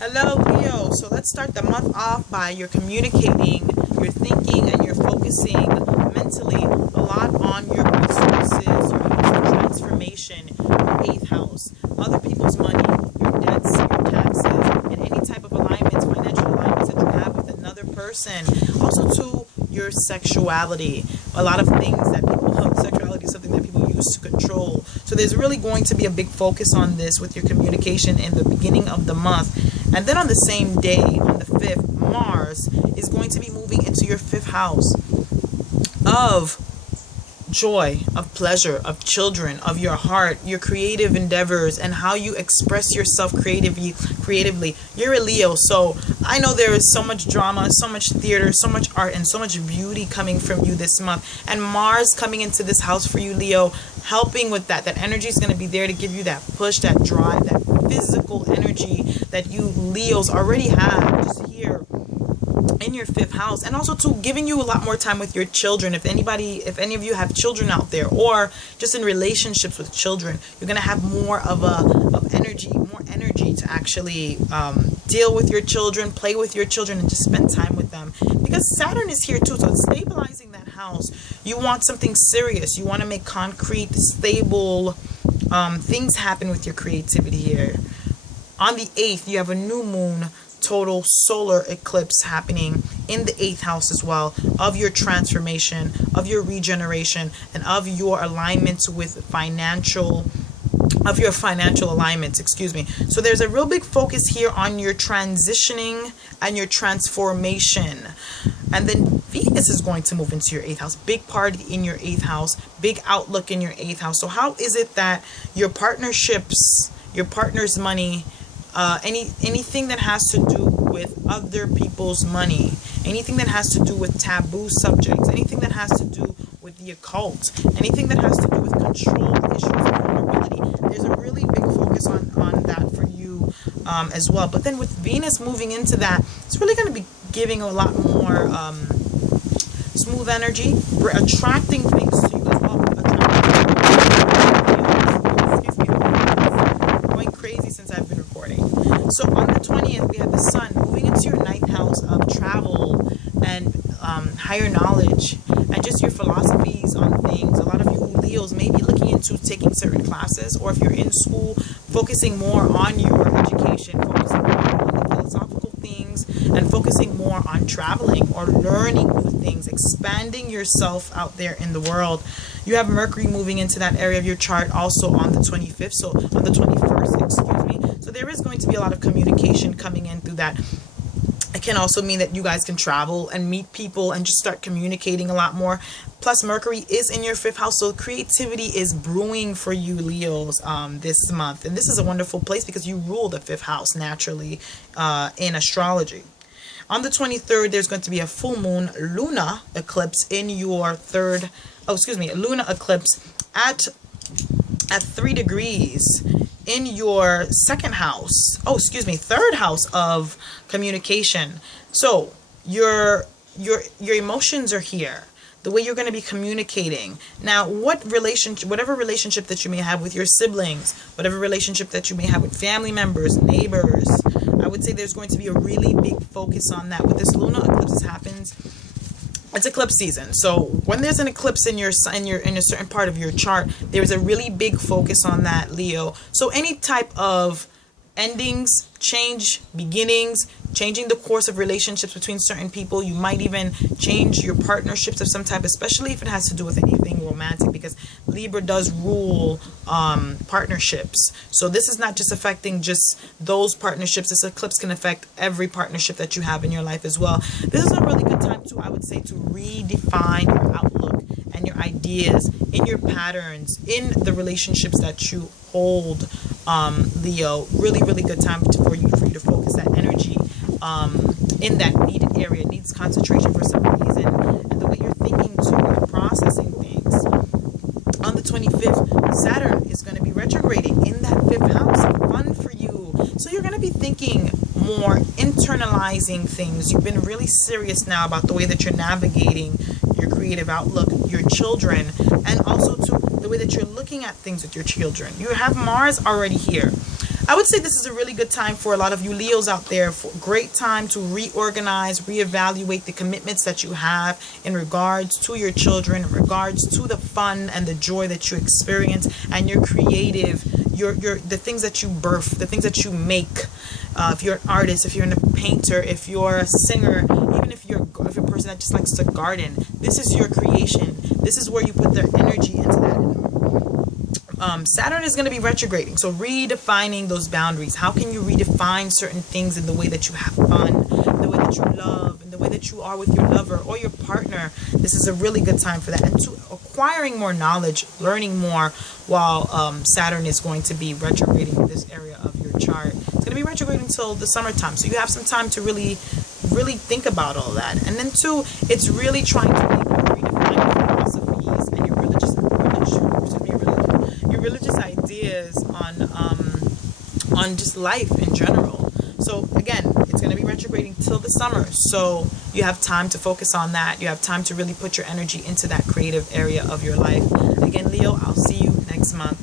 Hello, Leo. So let's start the month off by you're communicating, you're thinking, and you're focusing mentally a lot on your resources, your emotional transformation, your eighth house, other people's money, your debts, your taxes, and any type of alignments, financial alignments that you have with another person. Also, to your sexuality. A lot of things that people, sexuality is something that people use to control. So there's really going to be a big focus on this with your communication in the beginning of the month. And then on the same day, on the 5th, Mars is going to be moving into your 5th house of joy, of pleasure, of children, of your heart, your creative endeavors, and how you express yourself creatively. You're a Leo, so I know there is so much drama, so much theater, so much art, and so much beauty coming from you this month. And Mars coming into this house for you, Leo, helping with that. That energy is going to be there to give you that push, that drive, that physical energy that you Leos already have just here in your 5th house, and also to giving you a lot more time with your children. If any of you have children out there, or just in relationships with children, you're going to have more of more energy to actually deal with your children, play with your children, and just spend time with them, because Saturn is here too. So it's stabilizing that house. You want something serious. You want to make concrete, stable things happen with your creativity here. On the 8th, you have a new moon total solar eclipse happening in the 8th house as well, of your transformation, of your regeneration, and of your alignments with financial alignments, excuse me. So there's a real big focus here on your transitioning and your transformation. And then Venus is going to move into your 8th house. Big party in your 8th house, big outlook in your 8th house. So how is it that your partnerships, your partner's money, anything that has to do with other people's money, anything that has to do with taboo subjects, anything that has to do with the occult, anything that has to do with control issues and vulnerability, there's a really big focus on that for you as well. But then with Venus moving into that, it's really going to be giving a lot more smooth energy. We're attracting things to you as well. Going crazy since I've been recording. So on the 20th, we have the Sun moving into your 9th house of travel and higher knowledge, and just your philosophies on things. A lot of you Leos may be looking into taking certain classes, or if you're in school, focusing more on your education, focusing more on the philosophical things, and focusing more on traveling or learning new things, expanding yourself out there in the world. You have Mercury moving into that area of your chart also on the 25th, so on the 21st, excuse me. So there is going to be a lot of communication coming in through that. It can also mean that you guys can travel and meet people and just start communicating a lot more. Plus, Mercury is in your 5th house, so creativity is brewing for you Leos this month. And this is a wonderful place because you rule the 5th house naturally in astrology. On the 23rd, there's going to be a full moon Luna eclipse in your Luna eclipse at 3 degrees in your 2nd house. Third house of communication. So your emotions are here. The way you're going to be communicating. Now, whatever relationship that you may have with your siblings, whatever relationship that you may have with family members, neighbors, I would say there's going to be a really big focus on that. With this lunar eclipse happens, it's eclipse season. So when there's an eclipse in a certain part of your chart, there's a really big focus on that, Leo. So any type of endings, change, beginnings, changing the course of relationships between certain people. You might even change your partnerships of some type, especially if it has to do with anything romantic, because Libra does rule partnerships. So this is not just affecting just those partnerships. This eclipse can affect every partnership that you have in your life as well. This is a really good time to, I would say, to redefine your outlook and your ideas in your patterns in the relationships that you hold, Leo. Really good time for you to focus that energy in that needed area. It needs concentration for some reason, and the way you're thinking too, you're processing things. On the 25th, Saturn is going to be retrograding in that 5th house. Fun for you. So you're going to be thinking more, internalizing things. You've been really serious now about the way that you're navigating your creative outlook, your children, and also to the way that you're looking at things with your children. You have Mars already here. I would say this is a really good time for a lot of you Leos out there. For great time to reorganize, reevaluate the commitments that you have in regards to your children, in regards to the fun and the joy that you experience, and your creative, your the things that you birth, the things that you make. If you're an artist, if you're a painter, if you're a singer, even if you're a person that just likes to garden, this is your creation. This is where you put their energy into that. Saturn is going to be retrograding, so redefining those boundaries. How can you redefine certain things in the way that you have fun, in the way that you love, in the way that you are with your lover or your partner? This is a really good time for that, and to acquiring more knowledge, learning more, while Saturn is going to be retrograding in this area of your chart. It's going to be retrograding until the summertime, so you have some time to really think about all that. And then two, it's really trying to redefine your philosophies and your religious ideas on just life in general. So again, it's going to be retrograding till the summer, so you have time to focus on that. You have time to really put your energy into that creative area of your life. Again, Leo, I'll see you next month.